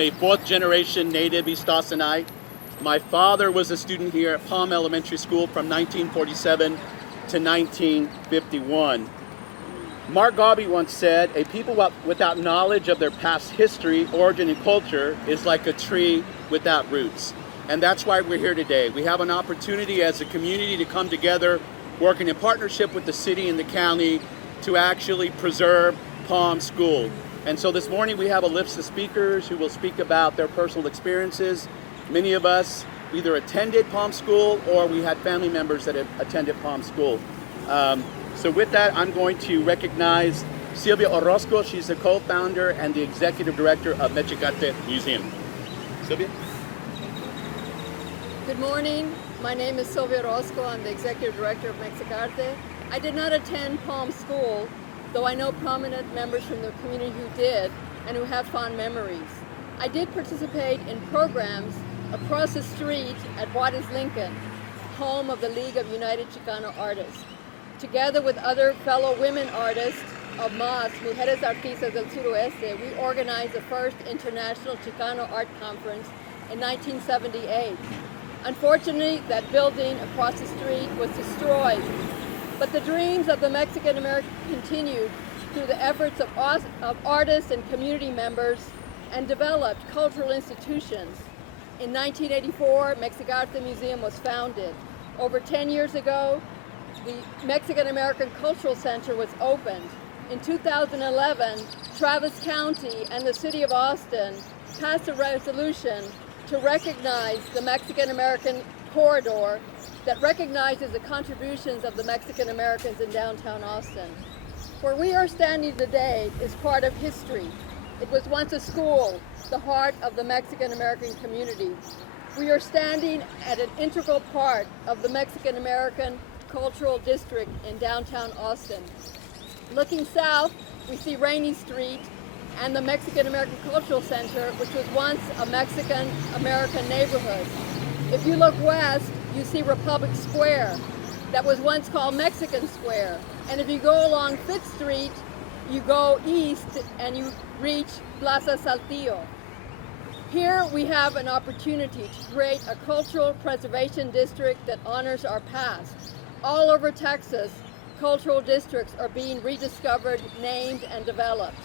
A fourth-generation native Eastossanite. My father was a student here at Palm Elementary School from 1947 to 1951. Mark Garvey once said, "A people without knowledge of their past history, origin, and culture is like a tree without roots." And that's why we're here today. We have an opportunity as a community to come together, working in partnership with the city and the county to actually preserve Palm School. And so this morning we have a list of speakers who will speak about their personal experiences. Many of us either attended Palm School or we had family members that had attended Palm School. So with that, I'm going to recognize Sylvia Orozco. She's the co-founder and the executive director of Mexicarte Museum. Sylvia? Good morning. My name is Sylvia Orozco. I'm the executive director of Mexicarte. I did not attend Palm School, though I know prominent members from the community who did and who have fond memories. I did participate in programs across the street at Juarez Lincoln, home of the League of United Chicano Artists. Together with other fellow women artists of MAS, Mujeres Artistas del Suroeste, we organized the first International Chicano Art Conference in 1978. Unfortunately, that building across the street was destroyed, but the dreams of the Mexican American continued through the efforts of artists and community members and developed cultural institutions. In 1984, Mexicarte Museum was founded. Over 10 years ago, the Mexican American Cultural Center was opened. In 2011, Travis County and the City of Austin passed a resolution to recognize the Mexican American corridor that recognizes the contributions of the Mexican Americans in downtown Austin. Where we are standing today is part of history. It was once a school, the heart of the Mexican American community. We are standing at an integral part of the Mexican American Cultural District in downtown Austin. Looking south, we see Rainy Street and the Mexican American Cultural Center, which was once a Mexican American neighborhood. If you look west, you see Republic Square, that was once called Mexican Square. And if you go along 5th Street, you go east and you reach Plaza Saltillo. Here we have an opportunity to create a cultural preservation district that honors our past. All over Texas, cultural districts are being rediscovered, named, and developed.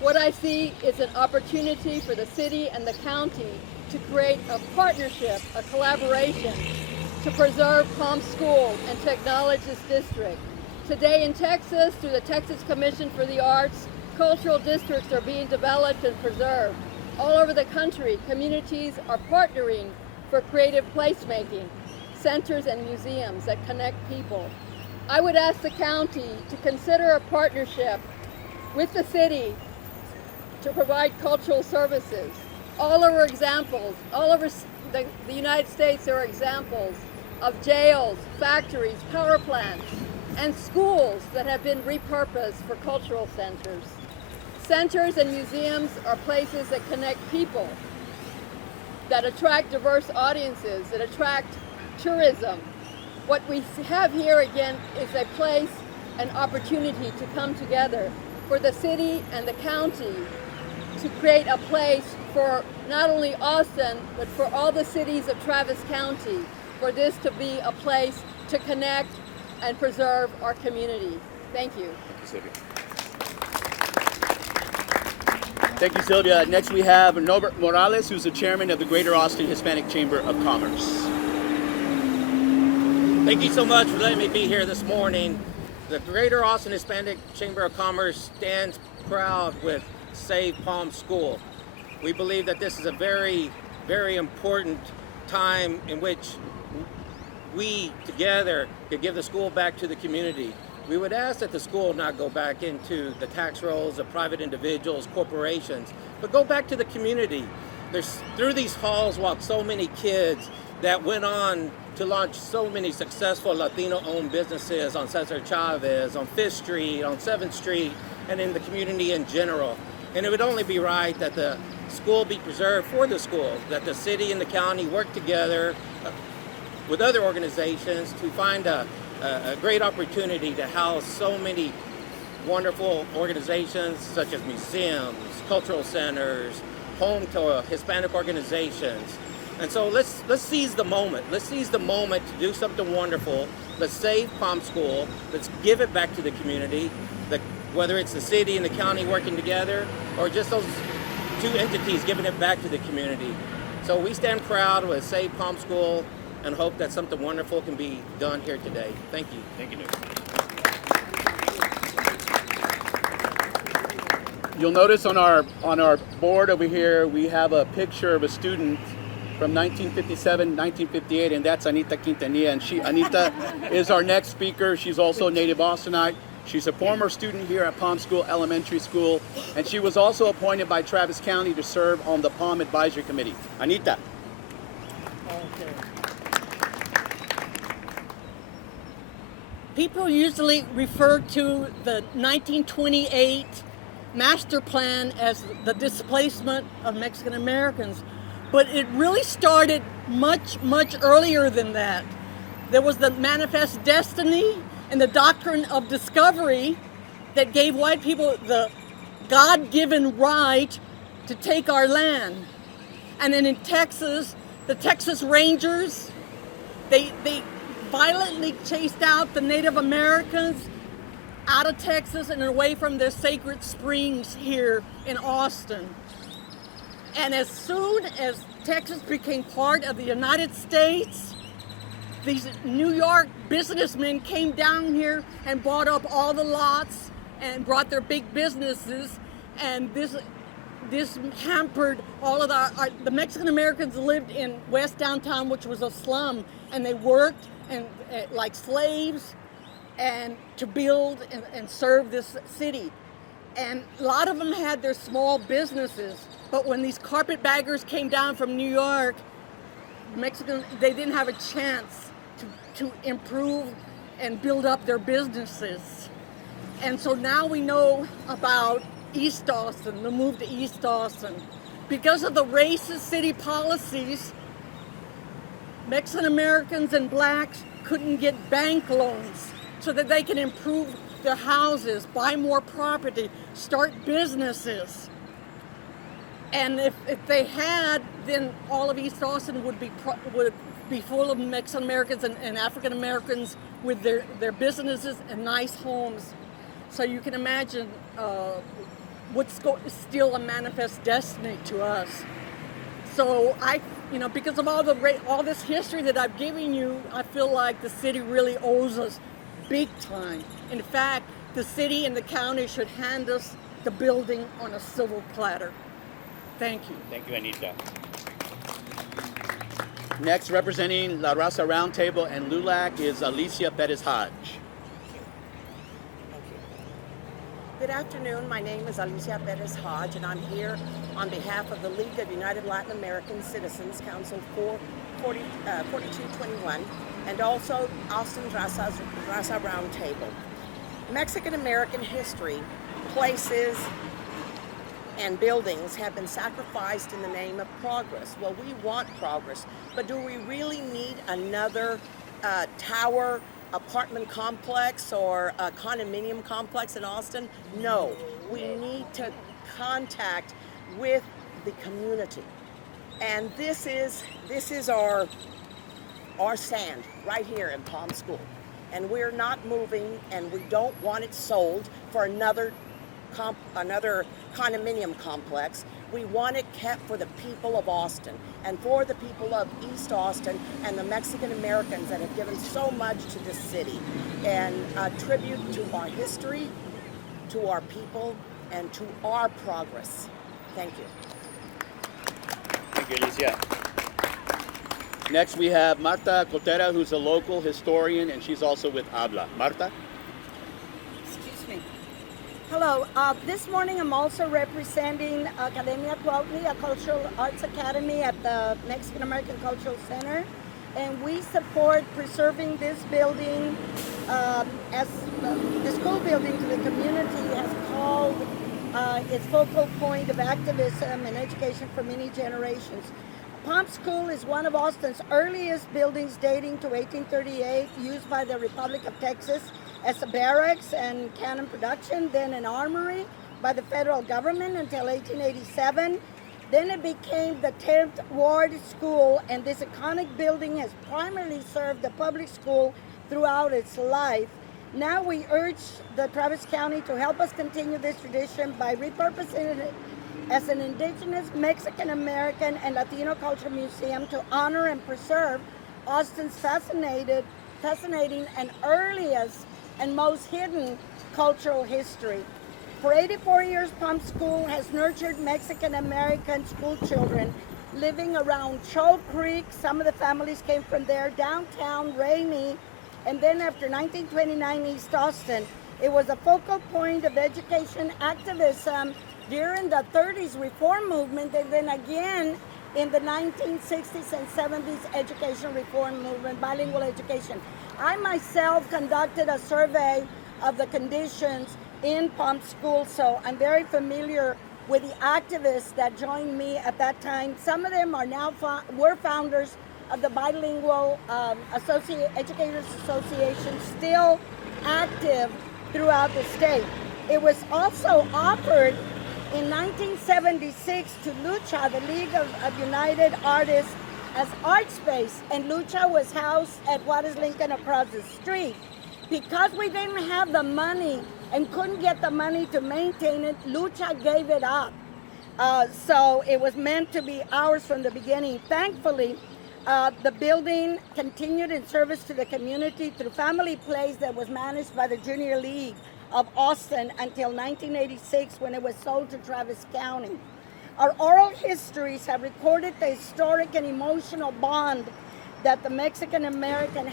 What I see is an opportunity for the city and the county to create a partnership, a collaboration, to preserve Palm School and to acknowledge this district. Today in Texas, through the Texas Commission for the Arts, cultural districts are being developed and preserved. All over the country, communities are partnering for creative placemaking, centers and museums that connect people. I would ask the county to consider a partnership with the city to provide cultural services. All over the United States, there are examples of jails, factories, power plants, and schools that have been repurposed for cultural centers. Centers and museums are places that connect people, that attract diverse audiences, that attract tourism. What we have here again is a place, an opportunity to come together for the city and the county to create a place for not only Austin, but for all the cities of Travis County, for this to be a place to connect and preserve our community. Thank you. Thank you, Sylvia. Thank you, Sylvia. Next we have Norbert Morales, who's the chairman of the Greater Austin Hispanic Chamber of Commerce. Thank you so much for letting me be here this morning. The Greater Austin Hispanic Chamber of Commerce stands proud with Save Palm School. We believe that this is a very, very important time in which we together could give the school back to the community. We would ask that the school not go back into the tax rolls of private individuals, corporations, but go back to the community. Through these halls walked so many kids that went on to launch so many successful Latino-owned businesses on Cesar Chavez, on 5th Street, on 7th Street, and in the community in general. And it would only be right that the school be preserved for the school, that the city and the county work together with other organizations to find a great opportunity to house so many wonderful organizations such as museums, cultural centers, home to Hispanic organizations. And so let's seize the moment. Let's seize the moment to do something wonderful. Let's save Palm School. Let's give it back to the community. Whether it's the city and the county working together, or just those two entities giving it back to the community. So we stand proud with Save Palm School and hope that something wonderful can be done here today. Thank you. Thank you, Nick. You'll notice on our board over here, we have a picture of a student from 1957, 1958, and that's Anita Quintanilla. And Anita is our next speaker. She's also a native Austinite. She's a former student here at Palm School Elementary School, and she was also appointed by Travis County to serve on the Palm Advisory Committee. Anita. Okay. People usually refer to the 1928 master plan as the displacement of Mexican Americans, but it really started much, much earlier than that. There was the Manifest Destiny and the doctrine of discovery that gave white people the God-given right to take our land. And then in Texas, the Texas Rangers, they violently chased out the Native Americans out of Texas and away from their sacred springs here in Austin. And as soon as Texas became part of the United States, these New York businessmen came down here and bought up all the lots and brought their big businesses, and this hampered all of the Mexican Americans lived in West Downtown, which was a slum, and they worked like slaves and to build and serve this city. And a lot of them had their small businesses, but when these carpetbaggers came down from New York, they didn't have a chance to improve and build up their businesses. And so now we know about East Austin, the move to East Austin. Because of the racist city policies, Mexican Americans and blacks couldn't get bank loans so that they can improve their houses, buy more property, start businesses. And if they had, then all of East Austin would be full of Mexican Americans and African Americans with their businesses and nice homes. So you can imagine what's still a manifest destiny to us. So because of all this history that I've given you, I feel like the city really owes us big time. In fact, the city and the county should hand us the building on a silver platter. Thank you. Thank you, Anita. Next, representing La Raza Roundtable and LULAC is Alicia Perez-Hodge. Good afternoon. My name is Alicia Perez-Hodge, and I'm here on behalf of the League of United Latin American Citizens, Council 4221, and also Austin Raza Roundtable. Mexican American history, places, and buildings have been sacrificed in the name of progress. Well, we want progress, but do we really need another tower apartment complex or a condominium complex in Austin? No, we need to contact with the community. And this is our stand right here in Palm School. And we're not moving, and we don't want it sold for another condominium complex. We want it kept for the people of Austin and for the people of East Austin and the Mexican Americans that have given so much to this city, and a tribute to our history, to our people, and to our progress. Thank you. Thank you, Alicia. Next, we have Marta Cotera, who's a local historian, and she's also with Habla. Marta? Excuse me. Hello. This morning I'm also representing Academia Cuautli, a cultural arts academy at the Mexican American Cultural Center. And we support preserving this building as the school building to the community has called its focal point of activism and education for many generations. Palm School is one of Austin's earliest buildings, dating to 1838, used by the Republic of Texas as a barracks and cannon production, then an armory by the federal government until 1887. Then it became the 10th Ward School, and this iconic building has primarily served the public school throughout its life. Now we urge the Travis County to help us continue this tradition by repurposing it as an Indigenous, Mexican American, and Latino culture museum to honor and preserve Austin's fascinating and earliest and most hidden cultural history. For 84 years, Palm School has nurtured Mexican American school children living around Cho Creek. Some of the families came from there, downtown, Rainy, and then after 1929, East Austin. It was a focal point of education activism during the 30s reform movement, and then again in the 1960s and 70s education reform movement, bilingual education. I myself conducted a survey of the conditions in Palm School, so I'm very familiar with the activists that joined me at that time. Some of them are now were founders of the Bilingual Educators Association, still active throughout the state. It was also offered in 1976 to Lucha, the League of United Artists, as art space, and Lucha was housed at Juarez Lincoln across the street. Because we didn't have the money and couldn't get the money to maintain it, Lucha gave it up. So it was meant to be ours from the beginning. Thankfully, the building continued in service to the community through Family Place that was managed by the Junior League of Austin until 1986, when it was sold to Travis County. Our oral histories have recorded the historic and emotional bond that the Mexican American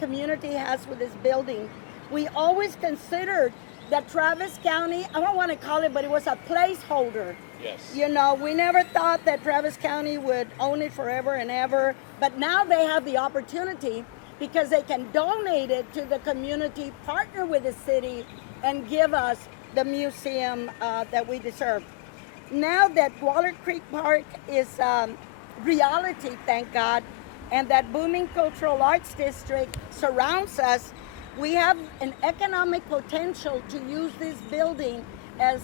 community has with this building. We always considered that Travis County, I don't want to call it, but it was a placeholder. Yes. You know, we never thought that Travis County would own it forever and ever, but now they have the opportunity because they can donate it to the community, partner with the city, and give us the museum that we deserve. Now that Waller Creek Park is reality, thank God, and that booming cultural arts district surrounds us, we have an economic potential to use this building as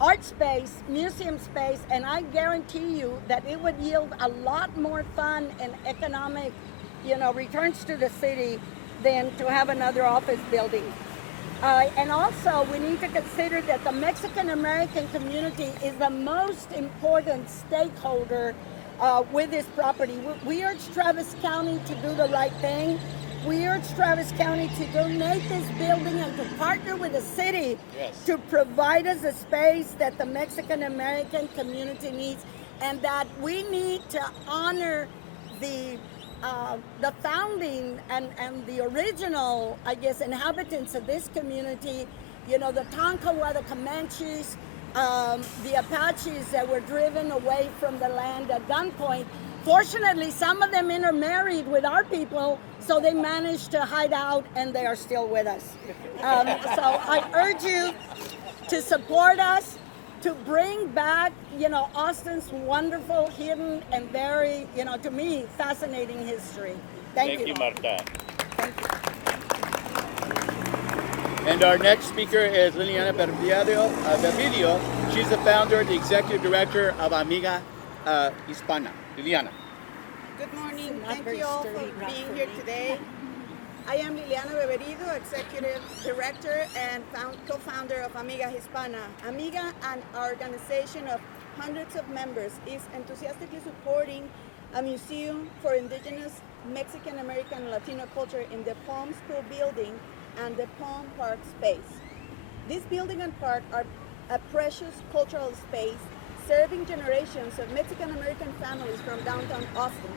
art space, museum space, and I guarantee you that it would yield a lot more fun and economic, returns to the city than to have another office building. And also, we need to consider that the Mexican American community is the most important stakeholder with this property. We urge Travis County to do the right thing. We urge Travis County to donate this building and to partner with the city to provide us the space that the Mexican American community needs, and that we need to honor the founding and the original, inhabitants of this community, the Tonkawa, the Comanches, the Apaches that were driven away from the land at gunpoint. Fortunately, some of them intermarried with our people, so they managed to hide out, and they are still with us. So I urge you to support us, to bring back, Austin's wonderful, hidden, and very, to me, fascinating history. Thank you, Marta. Thank you. And our next speaker is Liliana Bervidio. She's the founder and the executive director of Amiga Hispana. Liliana. Good morning. Thank you all for being here today. I am Liliana Beberido, Executive Director and co-founder of Amiga Hispana. Amiga, an organization of hundreds of members, is enthusiastically supporting a museum for indigenous Mexican American and Latino culture in the Palm School building and the Palm Park space. This building and park are a precious cultural space serving generations of Mexican American families from downtown Austin,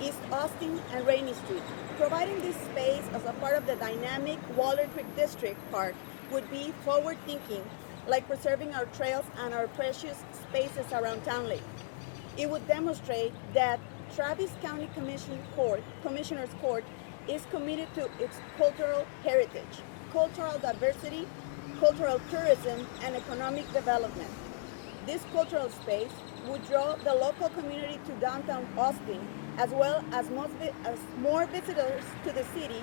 East Austin, and Rainy Street. Providing this space as a part of the dynamic Waller Creek District Park would be forward-thinking, like preserving our trails and our precious spaces around Town Lake. It would demonstrate that Travis County Commissioner's Court is committed to its cultural heritage, cultural diversity, cultural tourism, and economic development. This cultural space would draw the local community to downtown Austin, as well as more visitors to the city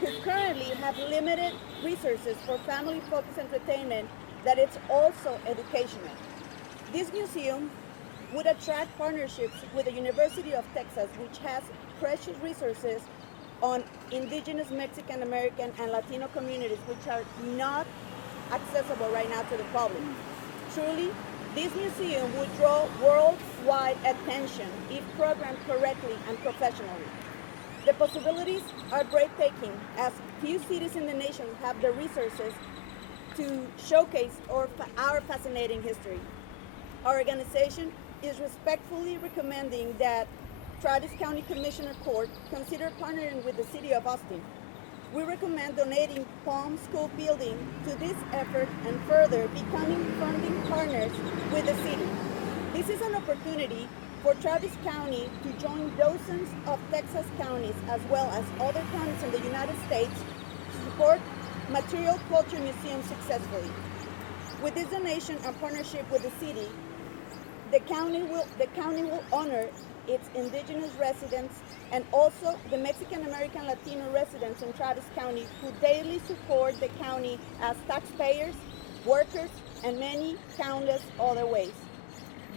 who currently have limited resources for family-focused entertainment that it's also educational. This museum would attract partnerships with the University of Texas, which has precious resources on indigenous Mexican American and Latino communities, which are not accessible right now to the public. Truly, this museum would draw worldwide attention if programmed correctly and professionally. The possibilities are breathtaking, as few cities in the nation have the resources to showcase our fascinating history. Our organization is respectfully recommending that Travis County Commissioner Court consider partnering with the City of Austin. We recommend donating Palm School building to this effort and further becoming funding partners with the city. This is an opportunity for Travis County to join dozens of Texas counties as well as other counties in the United States to support material culture museums successfully. With this donation and partnership with the city, the county will honor its indigenous residents and also the Mexican American Latino residents in Travis County who daily support the county as taxpayers, workers, and many countless other ways.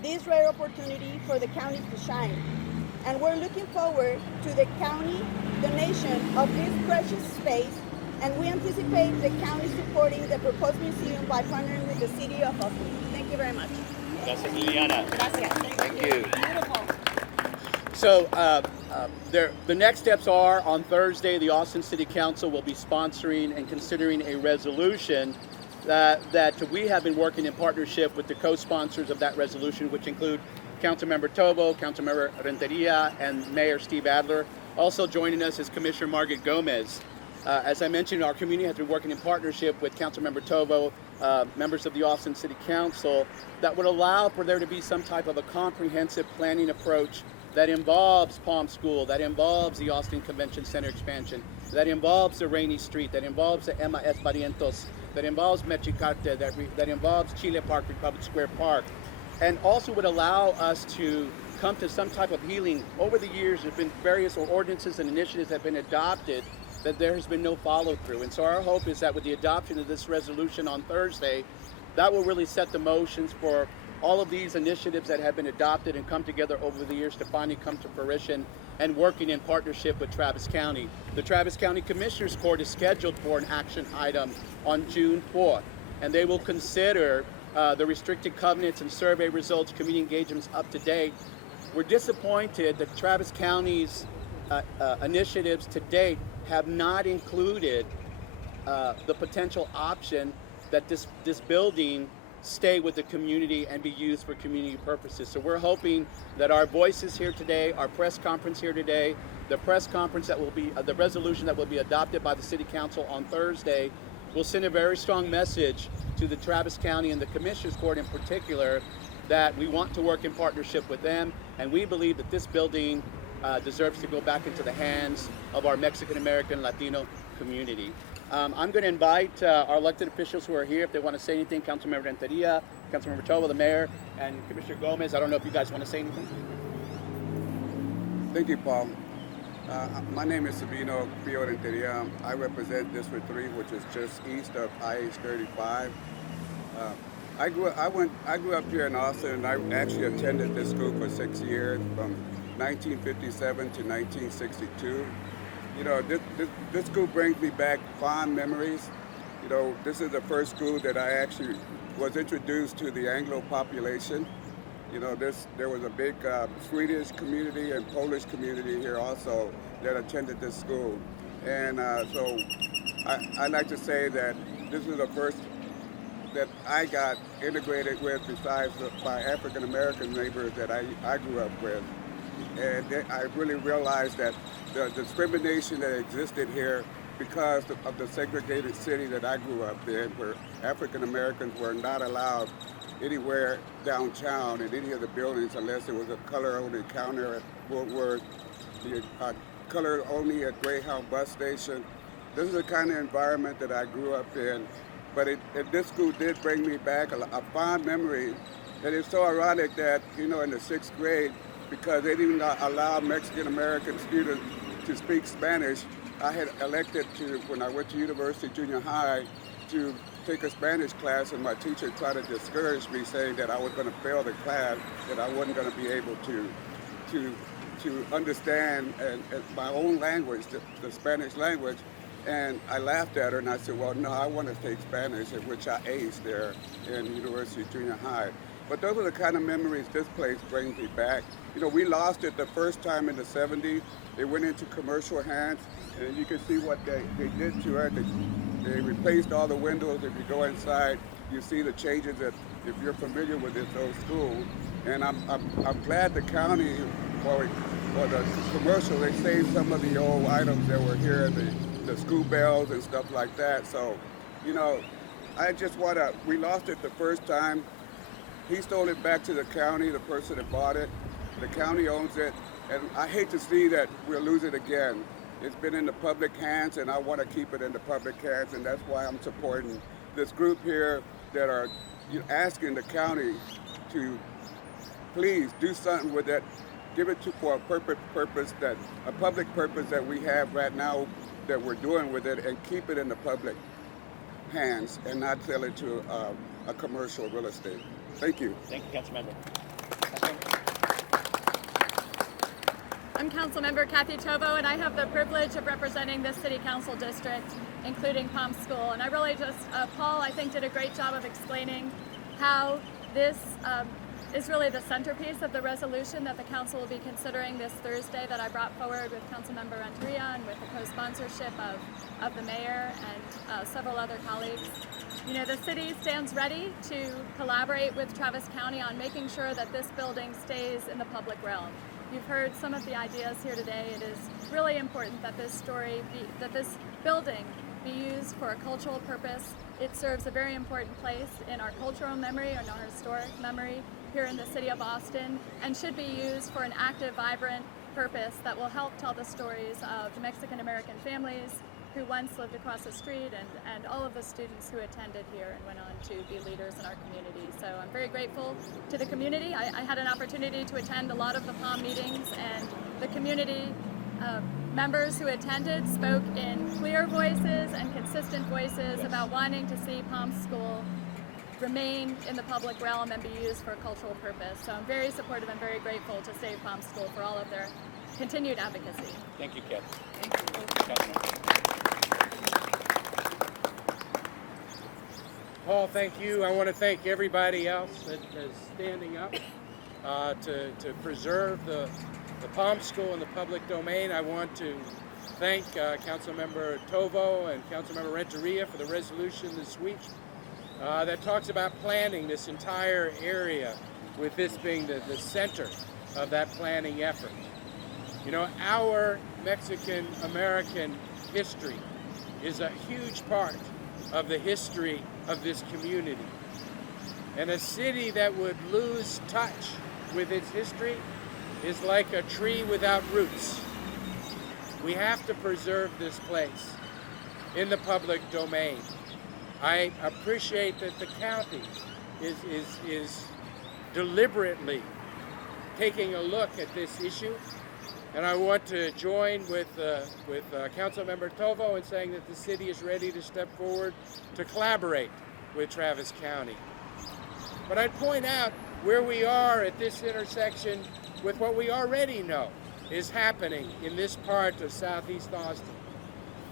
This rare opportunity for the county to shine. And we're looking forward to the county donation of this precious space, and we anticipate the county supporting the proposed museum by partnering with the City of Austin. Thank you very much. Gracias, Liliana. Gracias. Thank you. Beautiful. So the next steps are on Thursday, the Austin City Council will be sponsoring and considering a resolution that we have been working in partnership with the co-sponsors of that resolution, which include Councilmember Tobo, Councilmember Renteria, and Mayor Steve Adler. Also joining us is Commissioner Margaret Gomez. As I mentioned, our community has been working in partnership with Councilmember Tobo, members of the Austin City Council, that would allow for there to be some type of a comprehensive planning approach that involves Palm School, that involves the Austin Convention Center expansion, that involves the Rainy Street, that involves the Emma S. Barrientos, that involves Mechicarte, that involves Chile Park, Republic Square Park, and also would allow us to come to some type of healing. Over the years, there have been various ordinances and initiatives that have been adopted that there has been no follow through. And so our hope is that with the adoption of this resolution on Thursday, that will really set the motions for all of these initiatives that have been adopted and come together over the years to finally come to fruition and working in partnership with Travis County. The Travis County Commissioners Court is scheduled for an action item on June 4th, and they will consider the restricted covenants and survey results, community engagements up to date. We're disappointed that Travis County's initiatives to date have not included the potential option that this building stay with the community and be used for community purposes. So we're hoping that our voices here today, our press conference here today, the press conference that will be, the resolution that will be adopted by the City Council on Thursday, will send a very strong message to the Travis County and the Commissioners Court in particular that we want to work in partnership with them, and we believe that this building deserves to go back into the hands of our Mexican American Latino community. I'm going to invite our elected officials who are here if they want to say anything. Councilmember Renteria, Councilmember Tobo, the mayor, and Commissioner Gomez. I don't know if you guys want to say anything. Thank you, Paul. My name is Sabino Pio Renteria. I represent District 3, which is just east of IH-35. I grew up here in Austin, and I actually attended this school for 6 years, from 1957 to 1962. You know, this school brings me back fond memories. You know, this is the first school that I actually was introduced to the Anglo population. You know, there was a big Swedish community and Polish community here also that attended this school. And so I'd like to say that this is the first that I got integrated with besides my African American neighbors that I grew up with. And I really realized that the discrimination that existed here because of the segregated city that I grew up in, where African Americans were not allowed anywhere downtown in any of the buildings unless it was a color-only counter at Woodward, the color only at Greyhound bus station. This is the kind of environment that I grew up in. But this school did bring me back a fond memory. And it's so ironic that, you know, in the 6th grade, because they didn't allow Mexican American students to speak Spanish, I had elected to, when I went to University Junior High, to take a Spanish class, and my teacher tried to discourage me, saying that I was going to fail the class, that I wasn't going to be able to understand my own language, the Spanish language. And I laughed at her and I said, well, no, I want to take Spanish, at which I aced there in University Junior High. But those are the kind of memories this place brings me back. You know, we lost it the first time in the 70s. It went into commercial hands, and you can see what they did to it. They replaced all the windows. If you go inside, you see the changes that, if you're familiar with this old school. And I'm glad the county, or the commercial, they saved some of the old items that were here, the school bells and stuff like that. So, you know, I just want to, we lost it the first time. He stole it back to the county, the person that bought it. The county owns it, and I hate to see that we'll lose it again. It's been in the public hands, and I want to keep it in the public hands, and that's why I'm supporting this group here that are asking the county to please do something with it. Give it for a public purpose that we have right now that we're doing with it, and keep it in the public hands and not sell it to a commercial real estate. Thank you. Thank you, Councilmember. I'm Councilmember Kathy Tovo, and I have the privilege of representing this City Council district, including Palm School. And I really just, Paul, I think, did a great job of explaining how this is really the centerpiece of the resolution that the council will be considering this Thursday, that I brought forward with Councilmember Renteria and with the co-sponsorship of the mayor and several other colleagues. You know, the city stands ready to collaborate with Travis County on making sure that this building stays in the public realm. You've heard some of the ideas here today. It is really important that this building be used for a cultural purpose. It serves a very important place in our cultural memory and our historic memory here in the city of Austin, and should be used for an active, vibrant purpose that will help tell the stories of the Mexican-American families who once lived across the street, and all of the students who attended here and went on to be leaders in our community. So I'm very grateful to the community. I had an opportunity to attend a lot of the PALM meetings, and the community members who attended spoke in clear voices and consistent voices about wanting to see Palm School remain in the public realm and be used for a cultural purpose. So I'm very supportive and very grateful to Save Palm School for all of their continued advocacy. Thank you, Kat. Paul, thank you. I want to thank everybody else that is standing up to preserve the Palm School in the public domain. I want to thank Councilmember Tovo and Councilmember Renteria for the resolution this week that talks about planning this entire area, with this being the center of that planning effort. You know, our Mexican-American history is a huge part of the history of this community. And a city that would lose touch with its history is like a tree without roots. We have to preserve this place in the public domain. I appreciate that the county is deliberately taking a look at this issue, and I want to join with Councilmember Tovo in saying that the city is ready to step forward to collaborate with Travis County. But I'd point out where we are at this intersection with what we already know is happening in this part of Southeast Austin.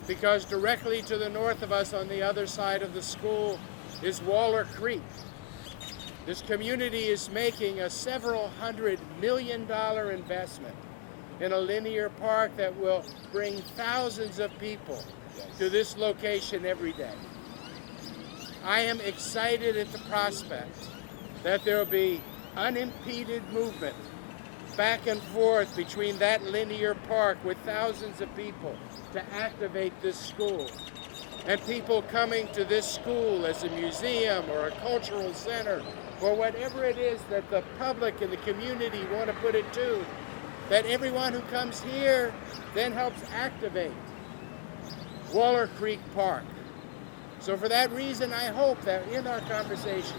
Because directly to the north of us on the other side of the school is Waller Creek. This community is making a several $100 million investment in a linear park that will bring thousands of people to this location every day. I am excited at the prospect that there will be unimpeded movement back and forth between that linear park with thousands of people to activate this school, and people coming to this school as a museum or a cultural center or whatever it is that the public and the community want to put it to, that everyone who comes here then helps activate Waller Creek Park. So for that reason, I hope that in our conversations,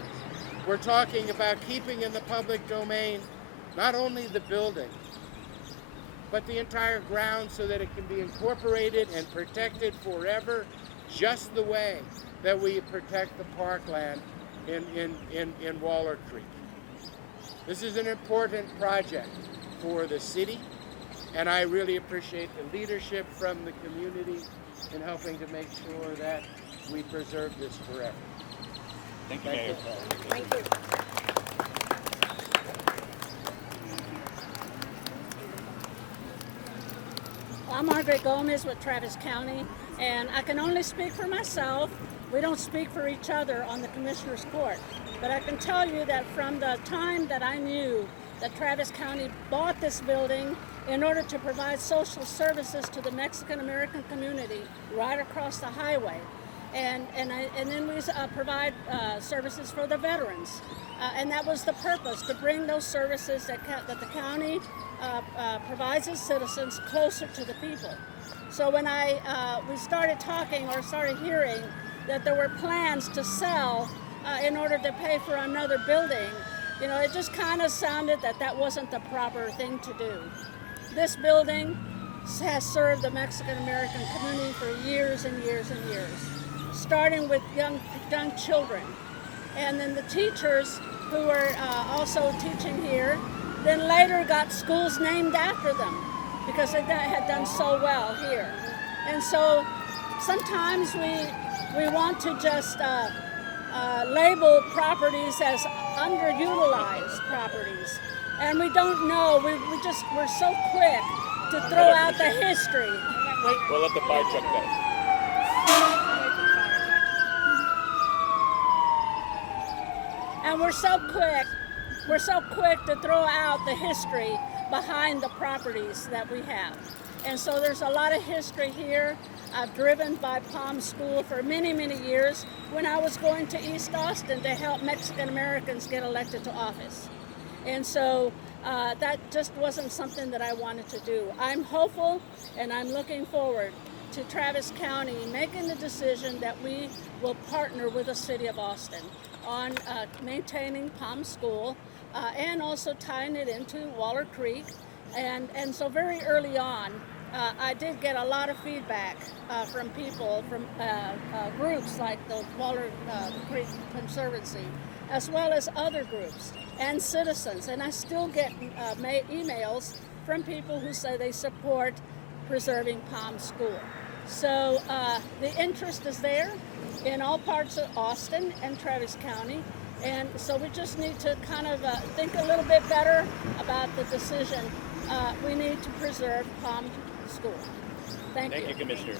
we're talking about keeping in the public domain not only the building, but the entire ground, so that it can be incorporated and protected forever, just the way that we protect the parkland in Waller Creek. This is an important project for the city, and I really appreciate the leadership from the community in helping to make sure that we preserve this forever. Thank you, Mayor. Thank you. I'm Margaret Gomez with Travis County, and I can only speak for myself. We don't speak for each other on the Commissioner's Court. But I can tell you that from the time that I knew that Travis County bought this building in order to provide social services to the Mexican American community right across the highway, and then we provide services for the veterans. And that was the purpose, to bring those services that the county provides its citizens closer to the people. So when we started talking or started hearing that there were plans to sell in order to pay for another building, you know, it just kind of sounded that that wasn't the proper thing to do. This building has served the Mexican American community for years and years and years, starting with young children. And then the teachers who were also teaching here, then later got schools named after them because they had done so well here. And so sometimes we want to just label properties as underutilized properties. And we don't know, we're so quick to throw out the history. We'll let the fire truck go. And we're so quick to throw out the history behind the properties that we have. And so there's a lot of history here. I've driven by Palm School for many, many years when I was going to East Austin to help Mexican Americans get elected to office. And so that just wasn't something that I wanted to do. I'm hopeful and I'm looking forward to Travis County making the decision that we will partner with the city of Austin on maintaining Palm School and also tying it into Waller Creek. And so very early on, I did get a lot of feedback from people, from groups like the Waller Creek Conservancy, as well as other groups and citizens. And I still get emails from people who say they support preserving Palm School. So the interest is there in all parts of Austin and Travis County. And so we just need to kind of think a little bit better about the decision. We need to preserve Palm School. Thank you. Thank you, Commissioner.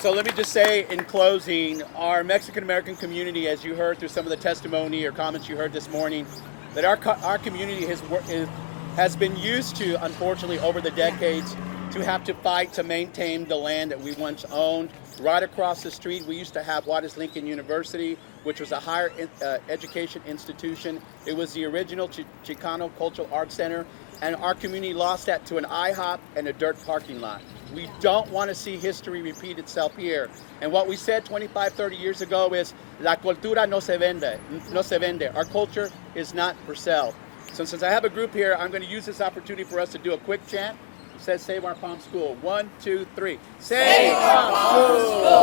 So let me just say in closing, our Mexican American community, as you heard through some of the testimony or comments you heard this morning, that our community has been used to, unfortunately, over the decades, to have to fight to maintain the land that we once owned. Right across the street, we used to have what is Lincoln University, which was a higher education institution. It was the original Chicano Cultural Arts Center, and our community lost that to an IHOP and a dirt parking lot. We don't want to see history repeat itself here. And what we said 25, 30 years ago is, la cultura no se vende, no se vende. Our culture is not for sale. So since I have a group here, I'm going to use this opportunity for us to do a quick chant. It says, Save Our Palm School. 1, 2, 3. Save Palm School!